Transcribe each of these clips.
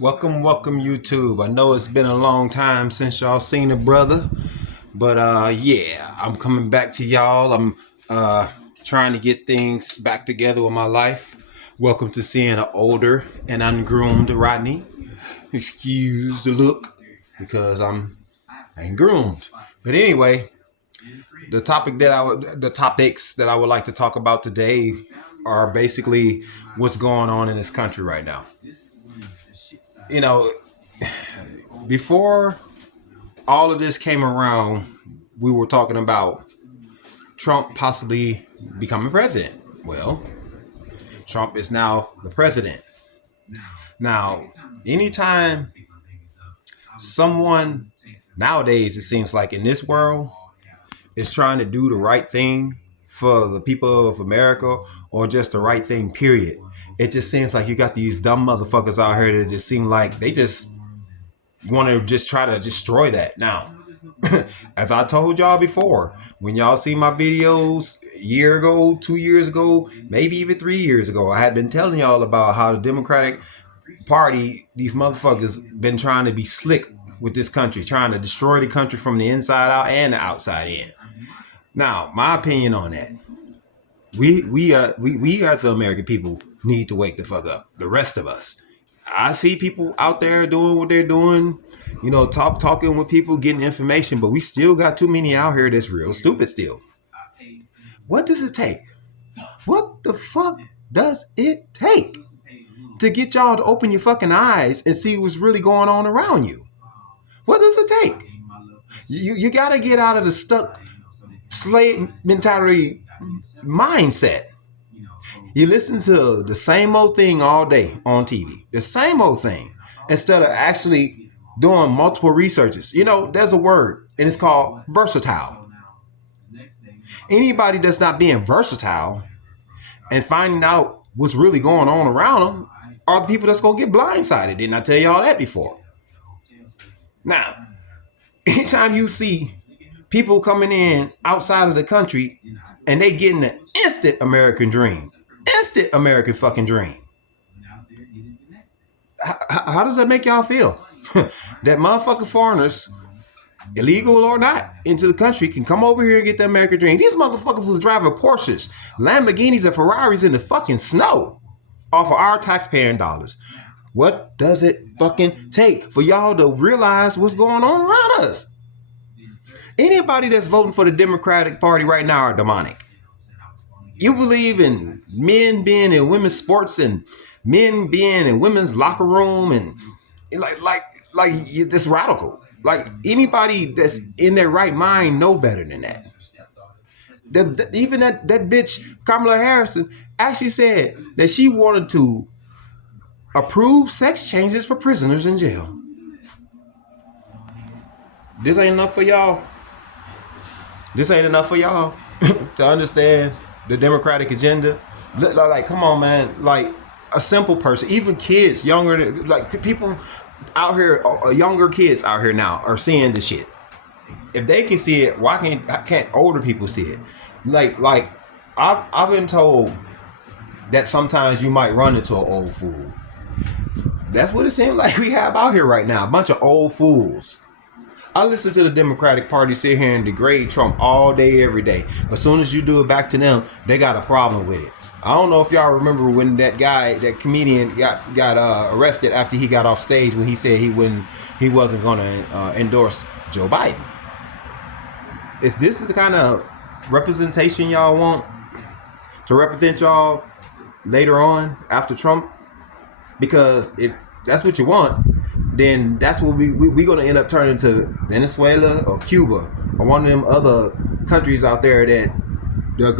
Welcome YouTube. I know it's been a long time since y'all seen a brother, but yeah, I'm coming back to y'all. I'm trying to get things back together with my life. Welcome to seeing an older and ungroomed Rodney. Excuse the look because I ain't groomed. But anyway, the topics that I would like to talk about today are basically what's going on in this country right now. You know, before all of this came around, we were talking about Trump possibly becoming president. Well, Trump is now the president. Now, anytime someone nowadays, it seems like in this world, is trying to do the right thing for the people of America or just the right thing, period, it just seems like you got these dumb motherfuckers out here that just seem like they just want to just try to destroy that. Now, as I told y'all before, when y'all see my videos a year ago, 2 years ago, maybe even 3 years ago, I had been telling y'all about how the Democratic Party, these motherfuckers, been trying to be slick with this country, trying to destroy the country from the inside out and the outside in. Now, my opinion on that, we as the American people need to wake the fuck up. The rest of us, I see people out there doing what they're doing, talking with people, getting information, but we still got too many out here that's real stupid still. What does it take? What the fuck does it take to get y'all to open your fucking eyes and see what's really going on around you? What does it take? You got to get out of the stuck slave mentality mindset. You listen to the same old thing all day on TV, the same old thing, instead of actually doing multiple researches. There's a word, and it's called versatile. Anybody that's not being versatile and finding out what's really going on around them are the people that's going to get blindsided. Didn't I tell y'all that before? Now, anytime you see people coming in outside of the country and they getting the instant American dream, instant American fucking dream, how does that make y'all feel? That motherfucking foreigners, illegal or not, into the country can come over here and get the American dream. These motherfuckers was driving Porsches, Lamborghinis, and Ferraris in the fucking snow off of our taxpaying dollars. What does it fucking take for y'all to realize what's going on around us? Anybody that's voting for the Democratic Party right now are demonic. You believe in men being in women's sports and men being in women's locker room and like this radical. Like anybody that's in their right mind know better than that. Even that bitch Kamala Harris actually said that she wanted to approve sex changes for prisoners in jail. This ain't enough for y'all. This ain't enough for y'all to understand the Democratic agenda. Like, come on, man. Like a simple person, even kids, people out here, younger kids out here now are seeing this shit. If they can see it, why can't older people see it? Like I've been told that sometimes you might run into an old fool. That's what it seems like we have out here right now. A bunch of old fools. I listen to the Democratic Party sit here and degrade Trump all day, every day. But as soon as you do it back to them, they got a problem with it. I don't know if y'all remember when that comedian got arrested after he got off stage when he said he wasn't going to endorse Joe Biden. Is this the kind of representation y'all want to represent y'all later on after Trump? Because if that's what you want, then that's what we're going to end up turning to Venezuela or Cuba or one of them other countries out there that the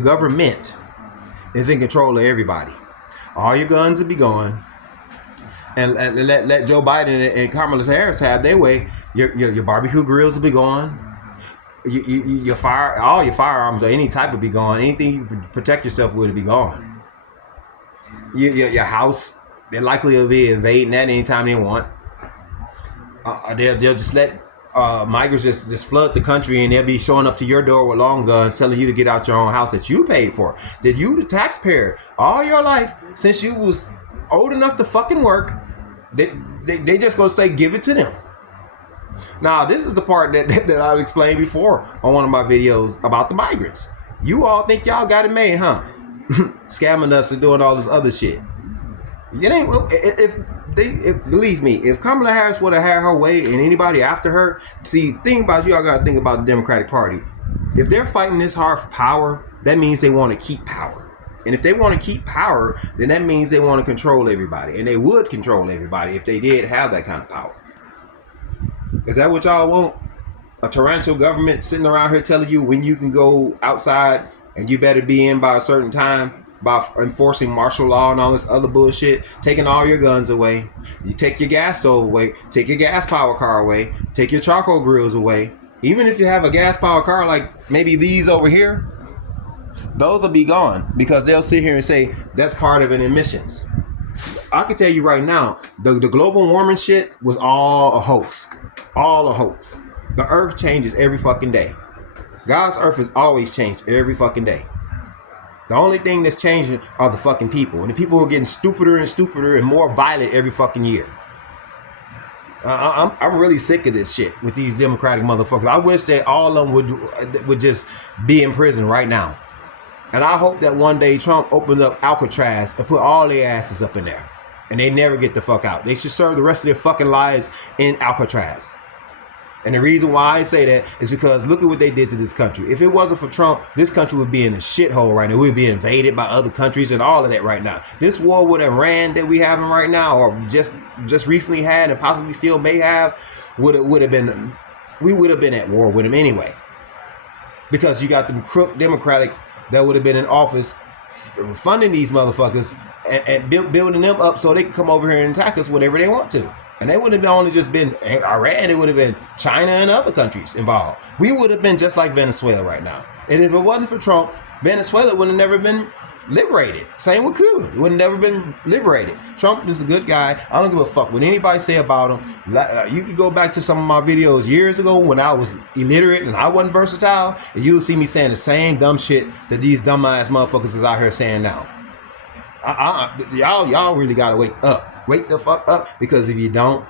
government is in control of everybody. All your guns will be gone, and let Joe Biden and Kamala Harris have their way. Your barbecue grills will be gone. All your firearms or any type will be gone. Anything you can protect yourself with will be gone. Your house, they're likely to be invading that anytime they want. They'll just let migrants just flood the country, and they'll be showing up to your door with long guns, telling you to get out your own house that you paid for, that you, the taxpayer, all your life since you was old enough to fucking work, They just gonna say give it to them. Now, this is the part that I've explained before on one of my videos about the migrants. You all think y'all got it made, huh? Scamming us and doing all this other shit. It ain't. Believe me, if Kamala Harris would have had her way and anybody after her, see, think about y'all got to think about the Democratic Party. If they're fighting this hard for power, that means they want to keep power. And if they want to keep power, then that means they want to control everybody. And they would control everybody if they did have that kind of power. Is that what y'all want? A tyrannical government sitting around here telling you when you can go outside and you better be in by a certain time, by enforcing martial law and all this other bullshit, taking all your guns away. You take your gas stove away, take your gas power car away, take your charcoal grills away. Even if you have a gas power car like maybe these over here, those will be gone because they'll sit here and say that's part of an emissions. I can tell you right now, the global warming shit was all a hoax. All a hoax. The earth changes every fucking day. God's earth has always changed every fucking day. The only thing that's changing are the fucking people. And the people are getting stupider and stupider and more violent every fucking year. I'm really sick of this shit with these Democratic motherfuckers. I wish that all of them would just be in prison right now. And I hope that one day Trump opens up Alcatraz and put all their asses up in there. And they never get the fuck out. They should serve the rest of their fucking lives in Alcatraz. And the reason why I say that is because look at what they did to this country. If it wasn't for Trump, this country would be in a shithole right now. We'd be invaded by other countries and all of that right now. This war with Iran that we having right now, or just recently had and possibly still may have, we would have been at war with them anyway. Because you got them crook Democrats that would have been in office funding these motherfuckers and building them up so they can come over here and attack us whenever they want to. And they wouldn't have only just been Iran, it would have been China and other countries involved. We would have been just like Venezuela right now. And if it wasn't for Trump, Venezuela would have never been liberated. Same with Cuba. It would have never been liberated. Trump is a good guy. I don't give a fuck what anybody say about him. You can go back to some of my videos years ago when I was illiterate and I wasn't versatile, and you'll see me saying the same dumb shit that these dumbass motherfuckers is out here saying now. Y'all really gotta wake up. Wake the fuck up, because if you don't,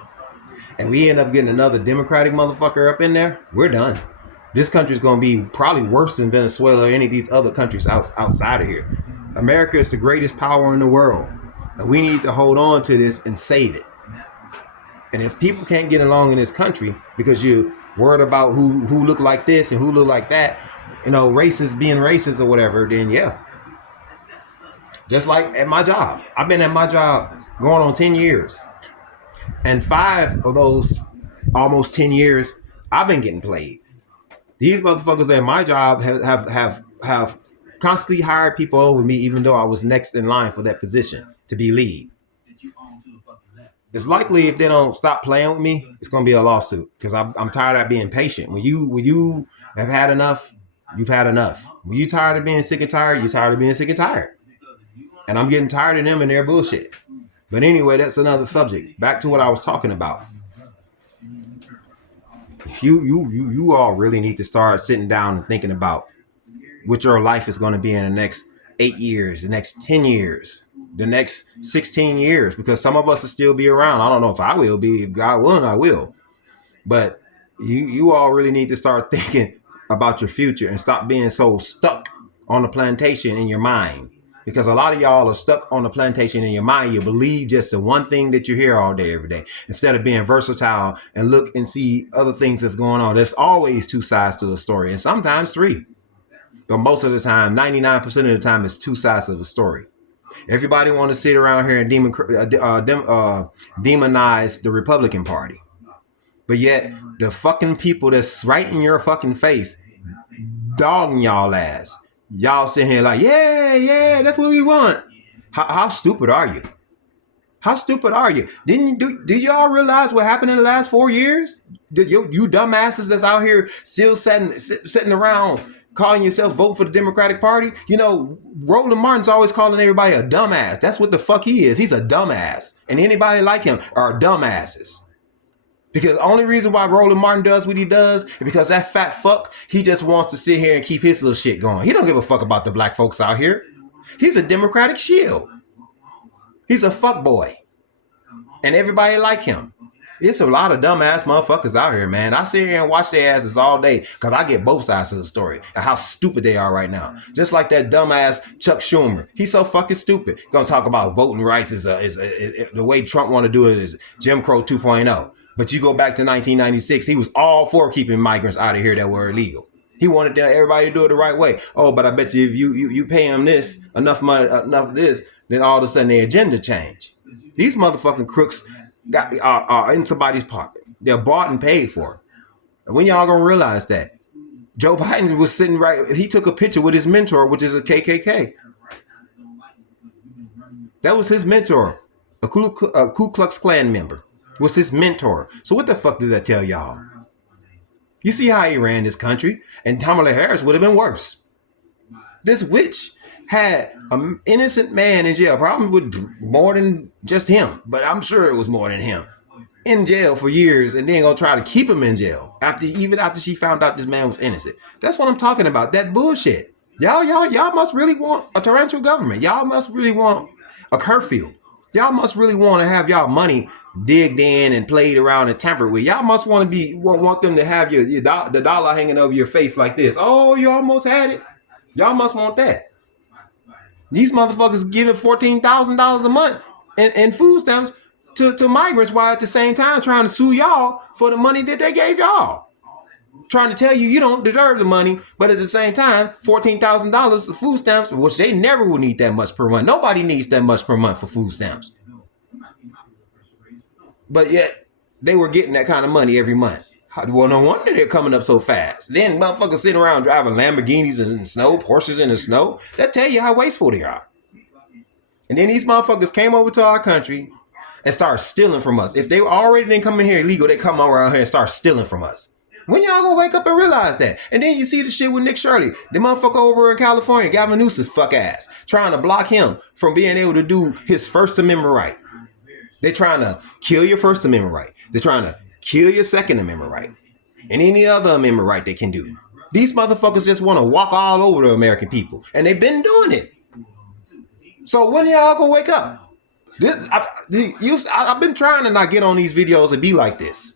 and we end up getting another Democratic motherfucker up in there, we're done. This country's gonna be probably worse than Venezuela or any of these other countries outside of here. America is the greatest power in the world, and we need to hold on to this and save it. And if people can't get along in this country because you're worried about who look like this and who look like that, racist being racist or whatever, then yeah. Just like at my job. I've been at my job going on 10 years. And 5 of those almost 10 years, I've been getting played. These motherfuckers at my job have constantly hired people over me, even though I was next in line for that position to be lead. It's likely if they don't stop playing with me, it's going to be a lawsuit, because I'm tired of being patient. When you have had enough, you've had enough. When you're tired of being sick and tired, you're tired of being sick and tired. And I'm getting tired of them and their bullshit. But anyway, that's another subject. Back to what I was talking about. You all really need to start sitting down and thinking about what your life is going to be in the next 8 years, the next 10 years, the next 16 years, because some of us will still be around. I don't know if I will be. If God willing, I will. But you all really need to start thinking about your future and stop being so stuck on the plantation in your mind. Because a lot of y'all are stuck on the plantation in your mind. You believe just the one thing that you hear all day, every day, instead of being versatile and look and see other things that's going on. There's always 2 sides to the story, and sometimes 3. But most of the time, 99% of the time, it's 2 sides of the story. Everybody want to sit around here and demonize the Republican Party. But yet, the fucking people that's right in your fucking face, dogging y'all ass. Y'all sitting here like, yeah, that's what we want. How stupid are you? How stupid are you? Do y'all realize what happened in the last 4 years? Did you dumbasses that's out here still sitting around calling yourself vote for the Democratic Party? Roland Martin's always calling everybody a dumbass. That's what the fuck he is. He's a dumbass. And anybody like him are dumbasses. Because the only reason why Roland Martin does what he does is because that fat fuck, he just wants to sit here and keep his little shit going. He don't give a fuck about the black folks out here. He's a Democratic shield. He's a fuck boy. and everybody like him. It's a lot of dumbass motherfuckers out here, man. I sit here and watch their asses all day because I get both sides of the story and how stupid they are right now. Just like that dumbass Chuck Schumer. He's so fucking stupid. Gonna talk about voting rights is the way Trump want to do it is Jim Crow 2.0. But you go back to 1996, he was all for keeping migrants out of here that were illegal. He wanted everybody to do it the right way. Oh, but I bet you if you pay him this enough money, enough of this, then all of a sudden their agenda change. These motherfucking crooks are in somebody's pocket. They're bought and paid for. And when y'all gonna realize that? Joe Biden was sitting right. He took a picture with his mentor, which is a KKK. That was his mentor, a Ku Klux Klan member. Was his mentor. So what the fuck did that tell y'all? You see how he ran this country, and Kamala Harris would have been worse. This witch had an innocent man in jail, probably with more than just him, but I'm sure it was more than him, in jail for years, and then gonna try to keep him in jail after she found out this man was innocent. That's what I'm talking about. That bullshit. Y'all must really want a tyrannical government. Y'all must really want a curfew. Y'all must really want to have y'all money digged in and played around and tampered with. Y'all must want them to have the dollar hanging over your face like this. Oh, you almost had it. Y'all must want that. These motherfuckers giving $14,000 a month in food stamps to migrants while at the same time trying to sue y'all for the money that they gave y'all. Trying to tell you don't deserve the money, but at the same time, $14,000 of food stamps, which they never will need that much per month. Nobody needs that much per month for food stamps. But yet, they were getting that kind of money every month. Well, no wonder they're coming up so fast. Then motherfuckers sitting around driving Lamborghinis in the snow, Porsches in the snow. That tell you how wasteful they are. And then these motherfuckers came over to our country and started stealing from us. If they already didn't come in here illegal, they come around here and start stealing from us. When y'all gonna wake up and realize that? And then you see the shit with Nick Shirley, the motherfucker over in California, Gavin Newsom's fuck ass, trying to block him from being able to do his First Amendment right. They're trying to kill your First Amendment right. They're trying to kill your Second Amendment right. And any other amendment right they can do. These motherfuckers just want to walk all over the American people. And they've been doing it. So when y'all gonna wake up? I've been trying to not get on these videos and be like this.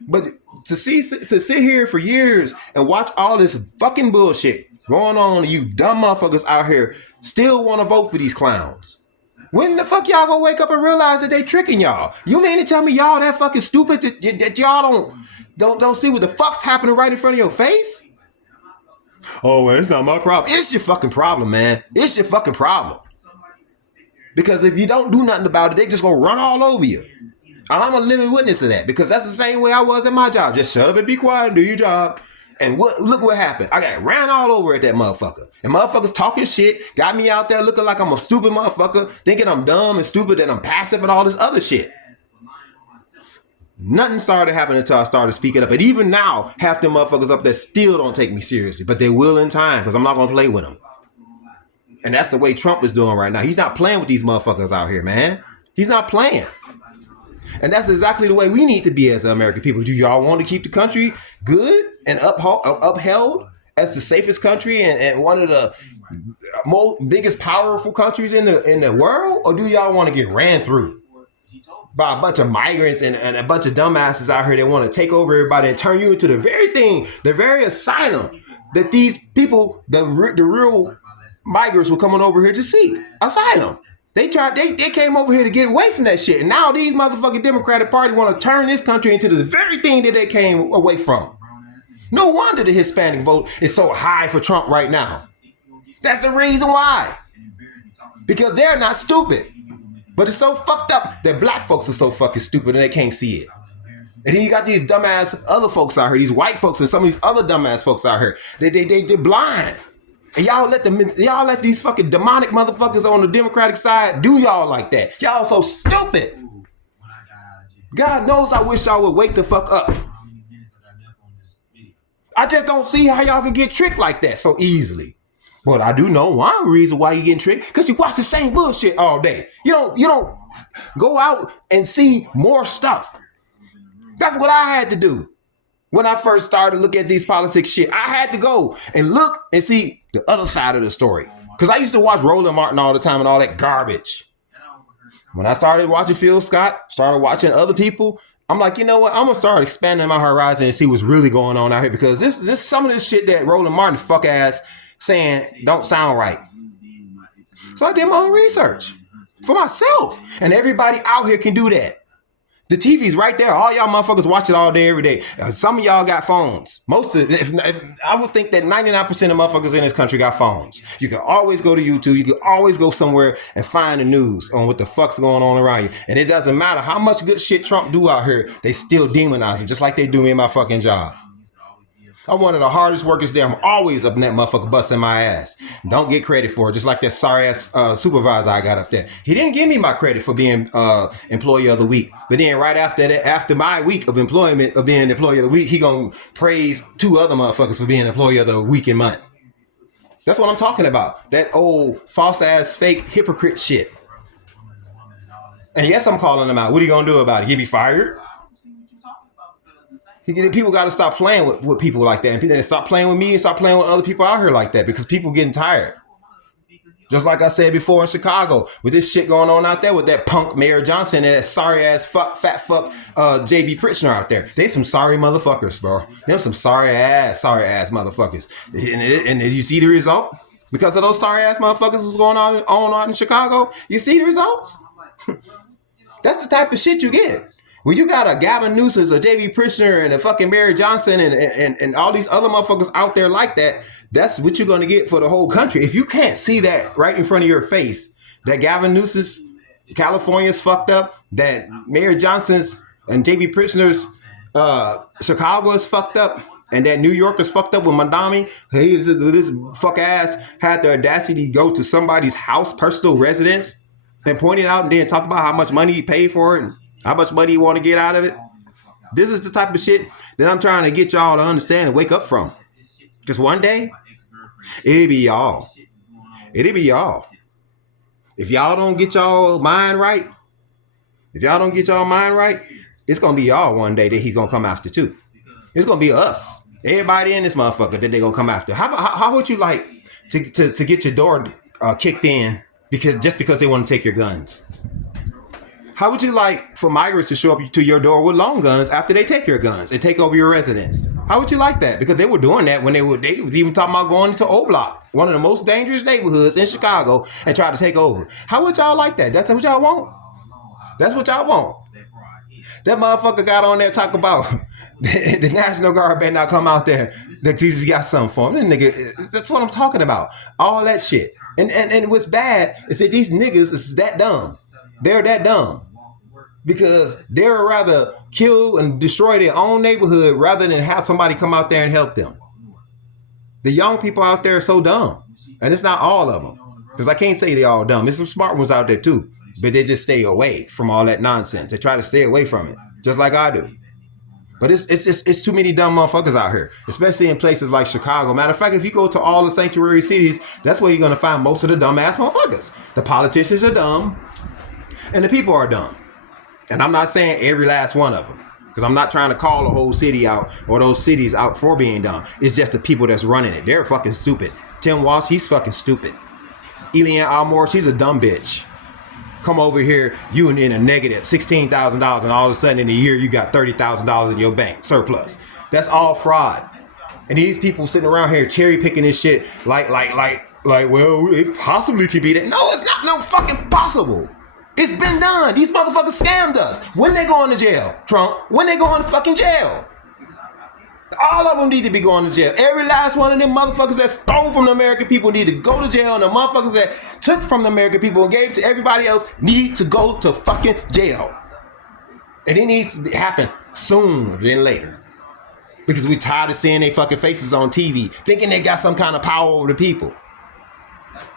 But to sit here for years and watch all this fucking bullshit going on, you dumb motherfuckers out here still want to vote for these clowns. When the fuck y'all gonna wake up and realize that they tricking y'all? You mean to tell me y'all that fucking stupid that y'all don't see what the fuck's happening right in front of your face? Oh, well, it's not my problem. It's your fucking problem, man. It's your fucking problem. Because if you don't do nothing about it, they just gonna run all over you. And I'm a living witness of that because that's the same way I was at my job. Just shut up and be quiet and do your job. And look what happened. I got ran all over at that motherfucker. And motherfuckers talking shit, got me out there looking like I'm a stupid motherfucker, thinking I'm dumb and stupid and I'm passive and all this other shit. Nothing started happening until I started speaking up. And even now, half the motherfuckers up there still don't take me seriously. But they will in time because I'm not going to play with them. And that's the way Trump is doing right now. He's not playing with these motherfuckers out here, man. He's not playing. And that's exactly the way we need to be as the American people. Do y'all want to keep the country good and upheld as the safest country and one of the biggest powerful countries in the world? Or do y'all want to get ran through by a bunch of migrants and a bunch of dumbasses out here that want to take over everybody and turn you into the very asylum that these people, the real migrants were coming over here to seek? Asylum. They came over here to get away from that shit. And now these motherfucking Democratic Party want to turn this country into the very thing that they came away from. No wonder the Hispanic vote is so high for Trump right now. That's the reason why. Because they're not stupid. But it's so fucked up that black folks are so fucking stupid and they can't see it. And then you got these dumbass other folks out here, these white folks and some of these other dumbass folks out here. They're blind. And y'all let these fucking demonic motherfuckers on the Democratic side do y'all like that. Y'all so stupid. God knows I wish y'all would wake the fuck up. I just don't see how y'all can get tricked like that so easily. But I do know one reason why you getting tricked. Because you watch the same bullshit all day. You don't go out and see more stuff. That's what I had to do. When I first started looking at these politics shit, I had to go and look and see the other side of the story. Because I used to watch Roland Martin all the time and all that garbage. When I started watching Phil Scott, started watching other people, I'm like, you know what? I'm gonna start expanding my horizon and see what's really going on out here, because this some of this shit that Roland Martin fuck ass saying don't sound right. So I did my own research for myself, and everybody out here can do that. The TV's right there. All y'all motherfuckers watch it all day, every day. Some of y'all got phones. Most of, if I would think that 99% of motherfuckers in this country got phones. You can always go to YouTube. You can always go somewhere and find the news on what the fuck's going on around you. And it doesn't matter how much good shit Trump do out here. They still demonize him, just like they do me in my fucking job. I'm one of the hardest workers there. I'm always up in that motherfucker busting my ass. Don't get credit for it. Just like that sorry ass supervisor I got up there. He didn't give me my credit for being employee of the week. But then right after that, after my week of employment of being employee of the week, he gonna praise two other motherfuckers for being employee of the week and month. That's what I'm talking about. That old false ass fake hypocrite shit. And yes, I'm calling him out. What are you gonna do about it? Get me fired? People got to stop playing with people like that, and stop playing with me and stop playing with other people out here like that, because people getting tired. Just like I said before in Chicago, with this shit going on out there with that punk Mayor Johnson and that sorry ass fat fuck JB Pritzker out there. They some sorry motherfuckers, bro. Them some sorry ass motherfuckers. And you see the result? Because of those sorry ass motherfuckers was going on out in Chicago, you see the results? That's the type of shit you get. When you got a Gavin Newsom, a J.B. Pritzker, and a fucking Mary Johnson, and all these other motherfuckers out there like that, that's what you're going to get for the whole country. If you can't see that right in front of your face, that Gavin Newsom's California's fucked up, that Mary Johnson's and J.B. Pritzker's Chicago is fucked up, and that New York is fucked up with Mamdani, this fuck ass had the audacity to go to somebody's house, personal residence, and point it out and then talk about how much money he paid for it and how much money you want to get out of it. This is the type of shit that I'm trying to get y'all to understand and wake up from. Just one day, it'll be y'all. It'll be y'all. If y'all don't get y'all mind right, it's going to be y'all one day that he's going to come after too. It's going to be us. Everybody in this motherfucker that they're going to come after. How would you like to get your door kicked in because they want to take your guns? How would you like for migrants to show up to your door with long guns after they take your guns and take over your residence? How would you like that? Because they were doing that when they was even talking about going into O Block, one of the most dangerous neighborhoods in Chicago, and try to take over. How would y'all like that? That's what y'all want? That's what y'all want? That motherfucker got on there talking about the National Guard better not come out there. That Jesus got something for him. That nigga, that's what I'm talking about. All that shit. And what's bad is that these niggas is that dumb. They're that dumb. Because they'd rather kill and destroy their own neighborhood rather than have somebody come out there and help them. The young people out there are so dumb. And it's not all of them. Because I can't say they're all dumb. There's some smart ones out there too. But they just stay away from all that nonsense. They try to stay away from it. Just like I do. But it's too many dumb motherfuckers out here. Especially in places like Chicago. Matter of fact, if you go to all the sanctuary cities, that's where you're going to find most of the dumb ass motherfuckers. The politicians are dumb. And the people are dumb. And I'm not saying every last one of them, because I'm not trying to call the whole city out or those cities out for being dumb. It's just the people that's running it. They're fucking stupid. Tim Walsh, he's fucking stupid. Eliane Almore, she's a dumb bitch. Come over here, you in a negative $16,000, and all of a sudden in a year you got $30,000 in your bank surplus. That's all fraud. And these people sitting around here cherry picking this shit like, well, it possibly could be that. No, it's not no fucking possible. It's been done. These motherfuckers scammed us. When they going to jail, Trump? When they going to fucking jail? All of them need to be going to jail. Every last one of them motherfuckers that stole from the American people need to go to jail. And the motherfuckers that took from the American people and gave to everybody else need to go to fucking jail. And it needs to happen sooner than later. Because we tired of seeing their fucking faces on TV, thinking they got some kind of power over the people.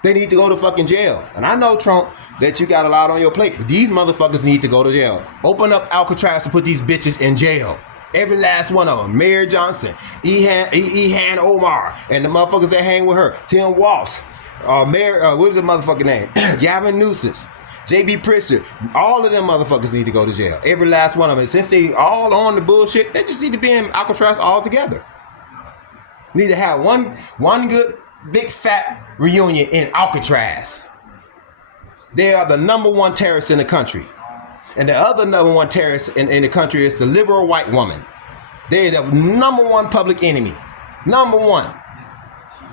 They need to go to fucking jail. And I know, Trump, that you got a lot on your plate, but these motherfuckers need to go to jail. Open up Alcatraz and put these bitches in jail. Every last one of them. Mayor Johnson, Ilhan Omar, and the motherfuckers that hang with her. Tim Walsh, what's the motherfucking name? Gavin Newsom, J.B. Pritzker. All of them motherfuckers need to go to jail. Every last one of them. And since they all on the bullshit, they just need to be in Alcatraz all together. Need to have one good big fat reunion in Alcatraz. They are the #1 terrorist in the country. And the other #1 terrorist in the country is the liberal white woman. They're the #1 public enemy. #1.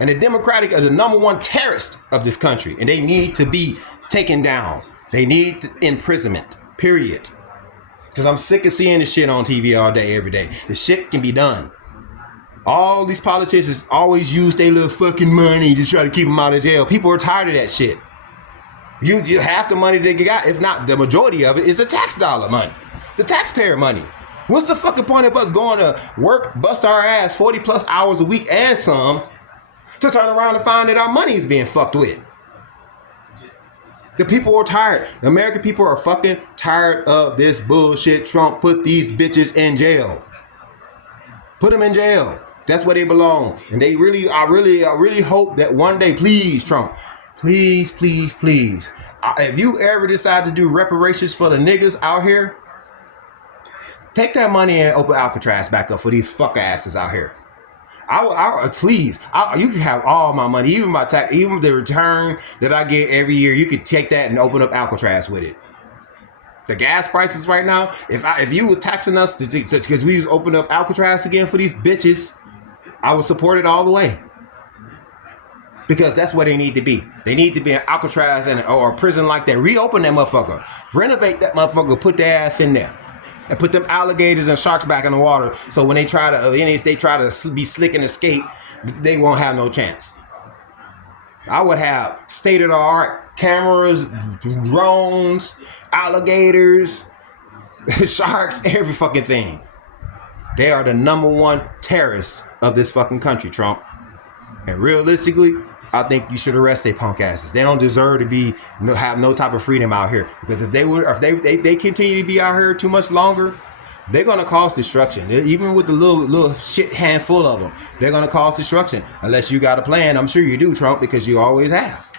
And the Democratic are the #1 terrorist of this country. And they need to be taken down. They need imprisonment. Period. Because I'm sick of seeing this shit on TV all day, every day. The shit can be done. All these politicians always use their little fucking money to try to keep them out of jail. People are tired of that shit. You half the money they got, if not the majority of it, is the tax dollar money. The taxpayer money. What's the fucking point of us going to work, bust our ass 40 plus hours a week and some, to turn around and find that our money is being fucked with? The people are tired. The American people are fucking tired of this bullshit. Trump put these bitches in jail. Put them in jail. That's where they belong. And I really hope that one day, please, Trump, please, please, please, if you ever decide to do reparations for the niggas out here, take that money and open Alcatraz back up for these fuck asses out here. Please, you can have all my money, even my tax, even the return that I get every year. You could take that and open up Alcatraz with it. The gas prices right now, if you was taxing us because we opened up Alcatraz again for these bitches, I would support it all the way. Because that's where they need to be. They need to be in Alcatraz or a prison like that. Reopen that motherfucker. Renovate that motherfucker. Put their ass in there. And put them alligators and sharks back in the water. So when they try to, if they try to be slick and escape, they won't have no chance. I would have state-of-the-art cameras, drones, alligators, sharks, every fucking thing. They are the #1 terrorists of this fucking country, Trump. And realistically, I think you should arrest their punk asses. They don't deserve to have no type of freedom out here. Because if they continue to be out here too much longer, they're gonna cause destruction. Even with the little shit handful of them, they're gonna cause destruction. Unless you got a plan. I'm sure you do, Trump, because you always have.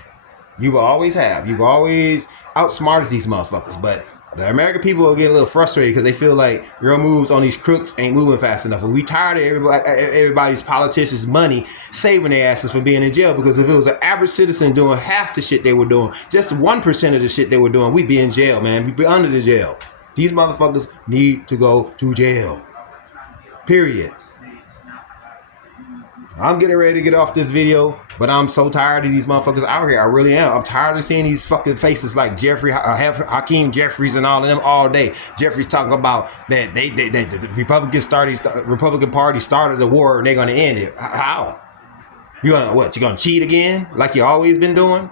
You always have. You've always outsmarted these motherfuckers. But the American people are getting a little frustrated because they feel like your moves on these crooks ain't moving fast enough. And we tired of everybody's politicians' money saving their asses from being in jail. Because if it was an average citizen doing half the shit they were doing, just 1% of the shit they were doing, we'd be in jail, man. We'd be under the jail. These motherfuckers need to go to jail. Period. I'm getting ready to get off this video, but I'm so tired of these motherfuckers out here. I really am. I'm tired of seeing these fucking faces like Hakeem Jeffries and all of them all day. Jeffries talking about that the Republican Party started the war and they're gonna end it. How? You gonna cheat again like you always been doing?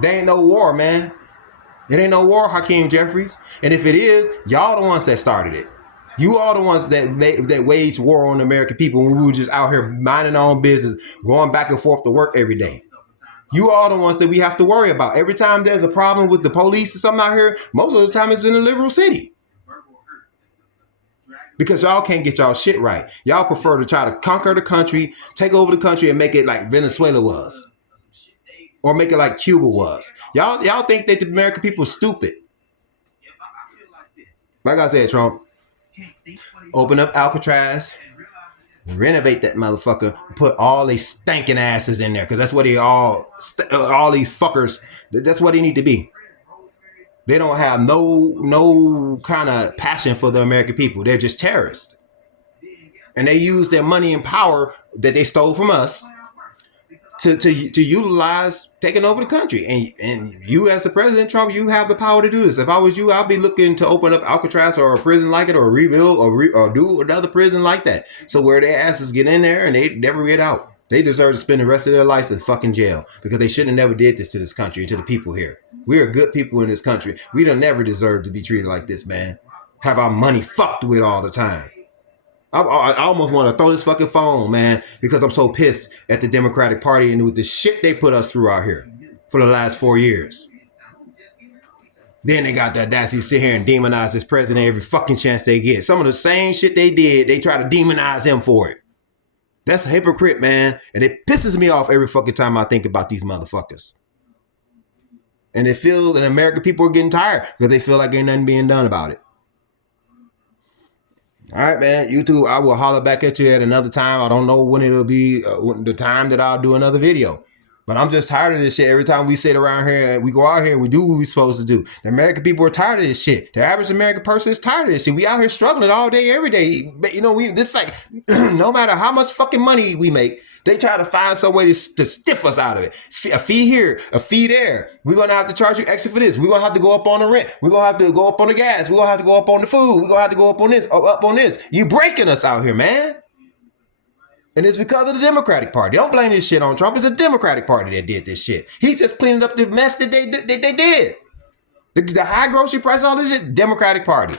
There ain't no war, man. It ain't no war, Hakeem Jeffries. And if it is, y'all the ones that started it. You are the ones that waged war on the American people when we were just out here minding our own business, going back and forth to work every day. You are the ones that we have to worry about. Every time there's a problem with the police or something out here, most of the time it's in a liberal city. Because y'all can't get y'all shit right. Y'all prefer to try to conquer the country, take over the country, and make it like Venezuela was. Or make it like Cuba was. Y'all think that the American people are stupid. Like I said, Trump, open up Alcatraz, renovate that motherfucker, put all these stinking asses in there, because that's what all these fuckers, that's what they need to be. They don't have no kind of passion for the American people. They're just terrorists. And they use their money and power that they stole from us to utilize taking over the country. And you as the president, Trump, you have the power to do this. If I was you, I'd be looking to open up Alcatraz or a prison like it, or rebuild or do another prison like that. So where their asses get in there and they never get out. They deserve to spend the rest of their lives in fucking jail because they shouldn't have never did this to this country and to the people here. We are good people in this country. We don't never deserve to be treated like this, man. Have our money fucked with all the time. I almost want to throw this fucking phone, man, because I'm so pissed at the Democratic Party and with the shit they put us through out here for the last 4 years. Then they got the audacity to sit here and demonize this president every fucking chance they get. Some of the same shit they did, they try to demonize him for it. That's a hypocrite, man. And it pisses me off every fucking time I think about these motherfuckers. And they feel that American people are getting tired because they feel like ain't nothing being done about it. All right, man. YouTube, I will holler back at you at another time. I don't know when it'll be the time that I'll do another video. But I'm just tired of this shit. Every time we sit around here and we go out here and we do what we're supposed to do. The American people are tired of this shit. The average American person is tired of this shit. We out here struggling all day, every day. But, this like, no matter how much fucking money we make, they try to find some way to stiff us out of it. A fee here, a fee there. We're going to have to charge you extra for this. We're going to have to go up on the rent. We're going to have to go up on the gas. We're going to have to go up on the food. We're going to have to go up on this, up on this. You breaking us out here, man. And it's because of the Democratic Party. Don't blame this shit on Trump. It's a Democratic Party that did this shit. He's just cleaning up the mess that they did. The high grocery price, all this shit, Democratic Party.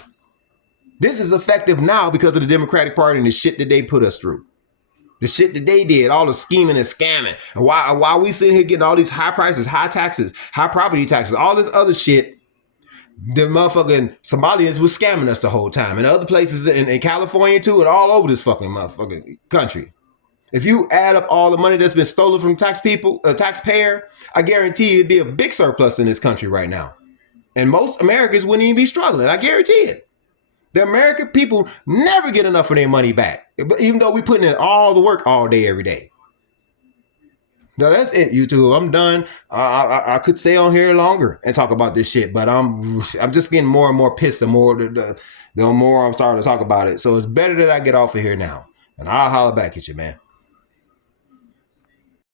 This is effective now because of the Democratic Party and the shit that they put us through. The shit that they did, all the scheming and scamming. And while we sitting here getting all these high prices, high taxes, high property taxes, all this other shit, the motherfucking Somalians was scamming us the whole time. And other places in California too, and all over this fucking motherfucking country. If you add up all the money that's been stolen from taxpayer, I guarantee it'd be a big surplus in this country right now. And most Americans wouldn't even be struggling. I guarantee it. The American people never get enough of their money back, even though we putting in all the work all day, every day. Now that's it, YouTube. I'm done. I could stay on here longer and talk about this shit, but I'm just getting more and more pissed the more I'm starting to talk about it. So it's better that I get off of here now. And I'll holler back at you, man.